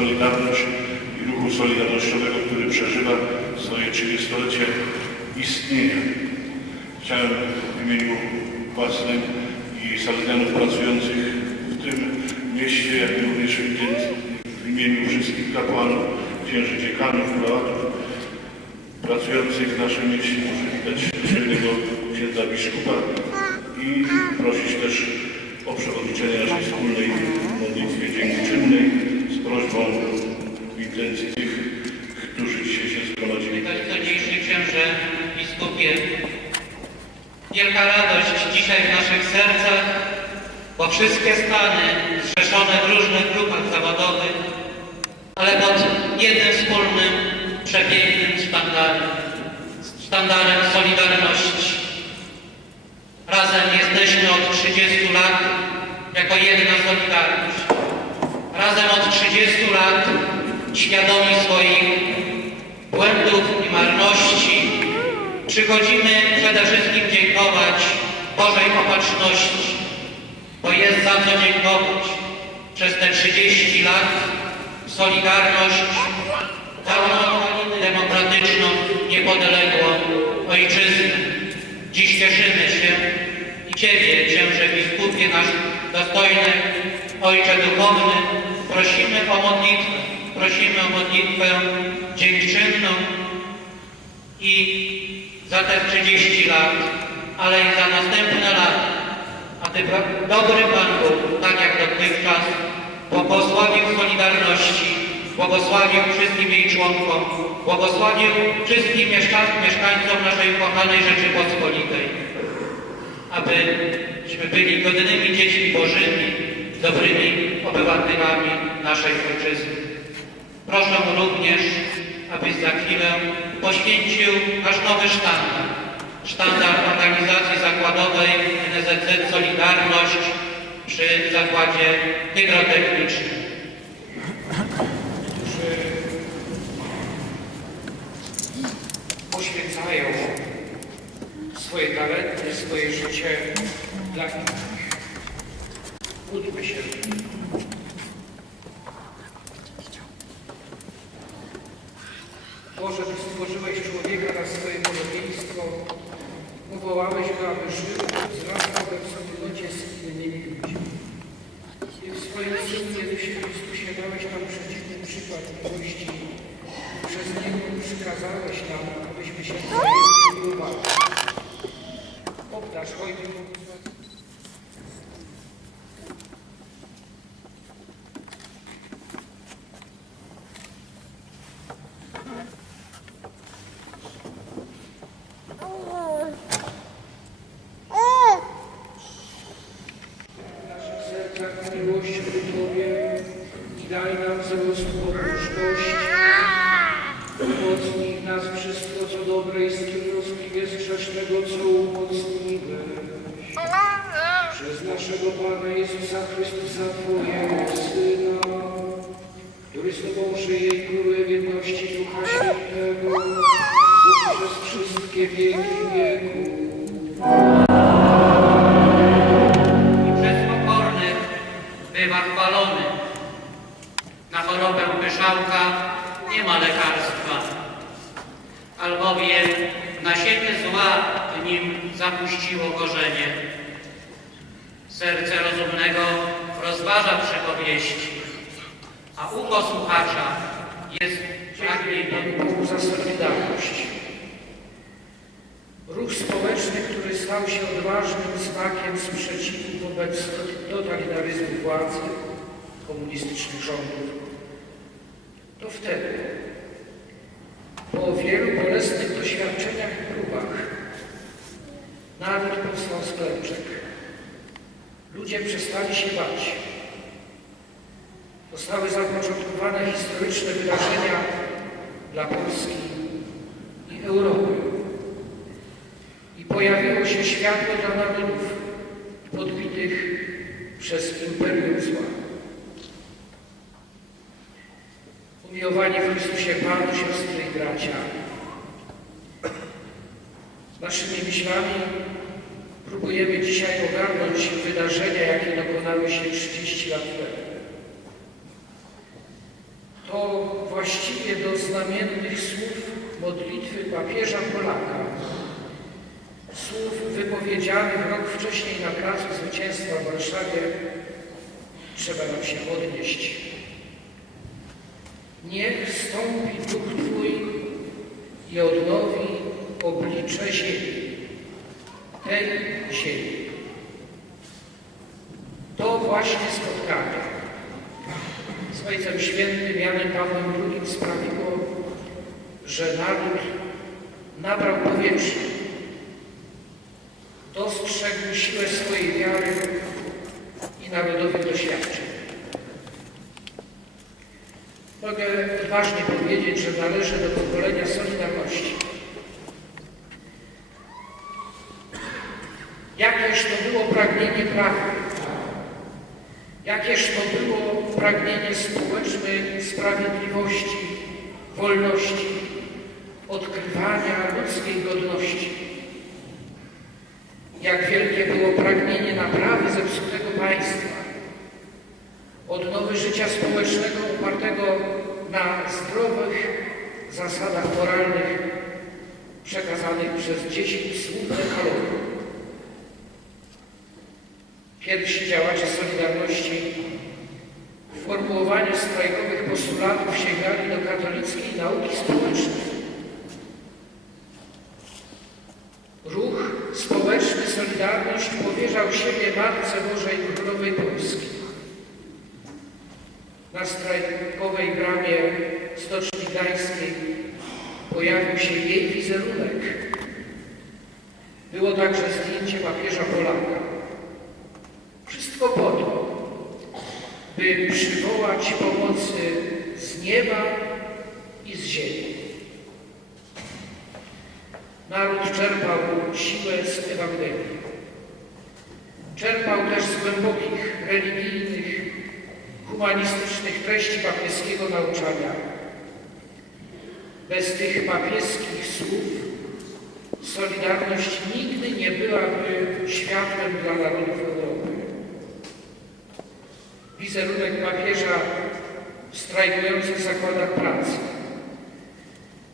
Solidarność i Ruchu Solidarnościowego, który przeżywa swoje 30-lecie istnienia. Chciałem w imieniu własnym i salezjanów pracujących w tym mieście, jak również w, imieniu wszystkich kapłanów, księży dziekanów, pracujących w naszym mieście przywitać świętego księdza biskupa i prosić też o przewodniczenie naszej wspólnej modlitwie dziękczynnej prośbą w intencji tych, którzy dzisiaj się zgromadzili. Dostojniejszy księże biskupie, wielka radość dzisiaj w naszych sercach, bo wszystkie stany zrzeszone w różnych grupach zawodowych, ale pod jednym wspólnym, przepięknym sztandarem, sztandarem Solidarności. Razem jesteśmy od 30 lat jako jedna Solidarność. Razem od 30 lat świadomi swoich błędów i marności przychodzimy przede wszystkim dziękować Bożej Opatrzności, bo jest za co dziękować. Przez te 30 lat Solidarność całą demokratyczną, niepodległą ojczyznę. Dziś cieszymy się i Ciebie, księże biskupie, nasz dostojny Ojcze Duchowny, prosimy o modlitwę, prosimy o modlitwę dziękczynną i za te 30 lat, ale i za następne lata. A Ty, Pan- dobry Pan Bóg, tak jak dotychczas, błogosławił Solidarności, błogosławił wszystkim jej członkom, błogosławił wszystkim mieszka- mieszkańcom naszej kochanej Rzeczypospolitej, abyśmy byli godnymi dziećmi Bożymi, dobrymi obywatelami naszej Ojczyzny. Proszę również, abyś za chwilę poświęcił nasz nowy sztandar. Sztandar organizacji zakładowej NZZ Solidarność przy zakładzie hydrotechnicznym. którzy poświęcają swoje talenty, swoje życie dla. Módlmy się. Boże, Ty stworzyłeś człowieka na swoje podobieństwo, powołałeś go, aby żył, wzrastał we wspólnocie z innymi ludźmi. I w swoim Synu Jezusie Chrystusie dałeś nam przeciwny przykład miłości. Przez Niego przykazałeś nam, abyśmy się miłowali. Obdarz hojnym błogosławieństwem. w naszych sercach miłość ku Tobie i daj nam wzrost pobożności. Umocnij w nas wszystko, co dobre i skierowskliwie z grzesznego, co umocniwe. Przez naszego Pana Jezusa Chrystusa, Twojego Syna, i króluje w jedności Ducha Świętego, przez wszystkie wieki wieków. i przez pokornych bywa chwalony. Na chorobę pyszałka nie ma lekarstwa, albowiem nasienie zła w nim zapuściło korzenie. Serce rozumnego rozważa przypowieści, a ucho słuchacza jest pragnieniem. Bogu za Solidarność. Ruch społeczny, który stał się odważnym znakiem sprzeciwu wobec totalitaryzmu władzy komunistycznych rządów. To wtedy, po wielu bolesnych doświadczeniach i próbach, naród powstał z. Ludzie przestali się bać. Zostały zapoczątkowane historyczne wydarzenia dla Polski i Europy. I pojawiło się światło dla narodów podbitych przez imperium zła. Umiłowani w Chrystusie Panu, siostry i bracia, naszymi myślami próbujemy dzisiaj ogarnąć wydarzenia, jakie dokonały się 30 lat temu. Właściwie do znamiennych słów modlitwy papieża Polaka, słów wypowiedzianych rok wcześniej na Placu Zwycięstwa w Warszawie, trzeba nam się odnieść. Niech stąpi Duch Twój i odnowi oblicze ziemi, tej ziemi. To właśnie spotkanie z Ojcem Świętym Janem Pawłem II sprawiło, że naród nabrał powietrza, dostrzegł siłę swojej wiary i narodowych doświadczeń. Mogę odważnie powiedzieć, że należę do pokolenia Solidarności. Jakież to było pragnienie prawdy, jakież to było pragnienie społecznej sprawiedliwości, wolności, odkrywania ludzkiej godności. Jak wielkie było pragnienie naprawy zepsutego państwa, odnowy życia społecznego opartego na zdrowych zasadach moralnych przekazanych przez dziesięć słów dekalogu. Pierwsi działacze Solidarności w formułowaniu strajkowych postulatów sięgali do katolickiej nauki społecznej. Ruch społeczny Solidarność powierzał siebie Matce Bożej Królowej Polski. Na strajkowej bramie Stoczni Gdańskiej pojawił się jej wizerunek. Było także zdjęcie papieża Polaka. Wszystko po to, by przywołać pomocy z nieba i z ziemi. Naród czerpał siłę z Ewangelii. Czerpał też z głębokich, religijnych, humanistycznych treści papieskiego nauczania. Bez tych papieskich słów Solidarność nigdy nie byłaby światłem dla narodów Europy. Wizerunek papieża w strajkujących zakładach pracy.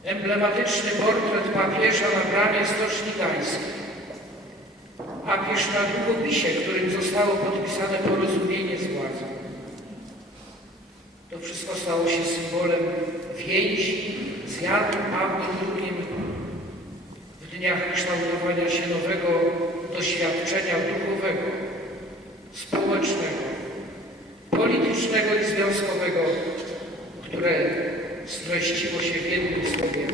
Emblematyczny portret papieża na bramie Stoczni Gdańskiej. Papież na długopisie, którym zostało podpisane porozumienie z władzą. To wszystko stało się symbolem więzi z Janem Pawłem II w dniach kształtowania się nowego doświadczenia duchowego, społecznego, politycznego i związkowego, które streściło się w jednym słowie.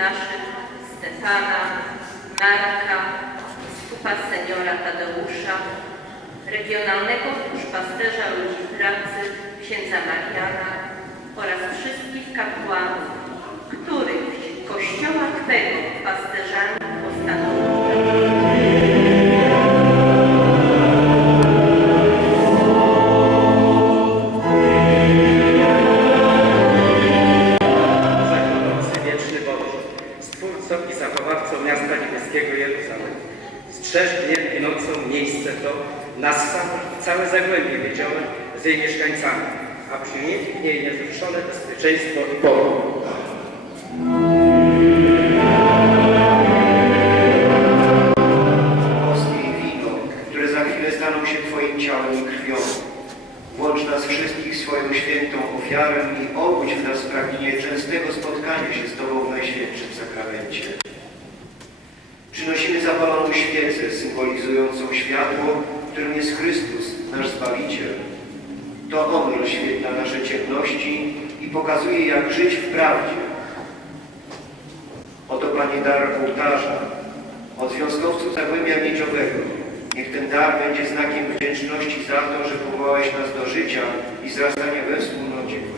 Naszych Stefana, Marka, biskupa seniora Tadeusza, regionalnego duszpasterza ludzi pracy księdza Mariana oraz wszystkich kapłanów, których Kościoła Twego pasterzami postanowiono. Z jej mieszkańcami, a przyjęli w niej niezruszone bezpieczeństwo i pokój. I obudź w nas pragnienie częstego spotkania się z Tobą w Najświętszym Sakramencie. Przynosimy zapaloną świecę symbolizującą światło, którym jest Chrystus, nasz Zbawiciel. To On rozświetla nasze ciemności i pokazuje, jak żyć w prawdzie. Oto Panie dar ołtarza, od związkowców Zagłębia Miedziowego. Niech ten dar będzie znakiem wdzięczności za to, że powołałeś nas do życia i wzrastania we wspólnocie.